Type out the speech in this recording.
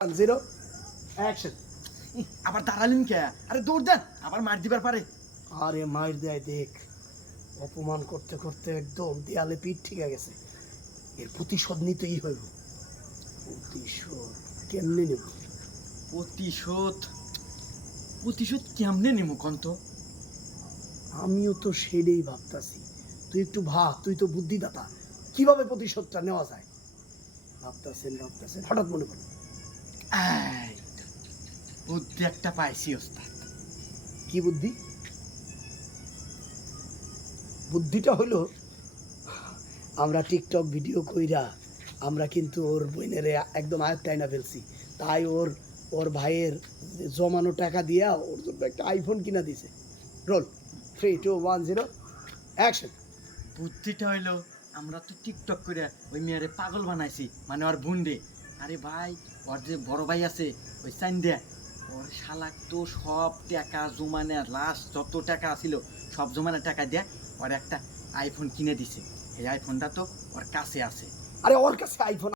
Zero action. আবার দাঁড়ালেন কে? আরে দৌড় দেন, আবার মার দিবার পারে। আরে মার দেয় দেখ, অপমান করতে করতে একদম দেয়ালে পিঠ ঠিকা গেছে। এর প্রতিশোধ নিতেই হইব। প্রতিশোধ কেমনে নেব? প্রতিশোধ প্রতিশোধ কেমনে নেমু কন্ত? আমিও তো সেটাই ভাবতাছি। তুই একটু ভাব, তুই তো বুদ্ধিদাতা, কিভাবে প্রতিশোধটা নেওয়া যায়। ভাবতাছেন হঠাৎ মনে করো এই তো, বুদ্ধি একটা পাইছি ওস্তাদ। কি বুদ্ধি? বুদ্ধিটা হলো, আমরা টিকটক ভিডিও কইরা আমরা কিন্তু ওর বোনের একদম আয়ত্তায় না ফেলছি। তাই ওর ওর ভাইয়ের জমানো টাকা দিয়া ওর জন্য একটা আইফোন কিনা দিছে। Roll 3 2 1 0 action. বুদ্ধিটা হইলো, আমরা তো টিকটক করে ওই মেয়েরে পাগল বানাইছি, মানে ওর বুন্ডে। আরে ভাই, ওর যে বড় ভাই আছে ওই চাইন দে, ওর শালাক তো সব টাকা জমানে, লাস্ট যত টাকা ছিল সব জমানে টাকা দিয়ে ওর একটা আইফোন কিনে দিছে। এই আইফোনটা তো ওর কাছে আছে। আরে ওর কাছে আইফোন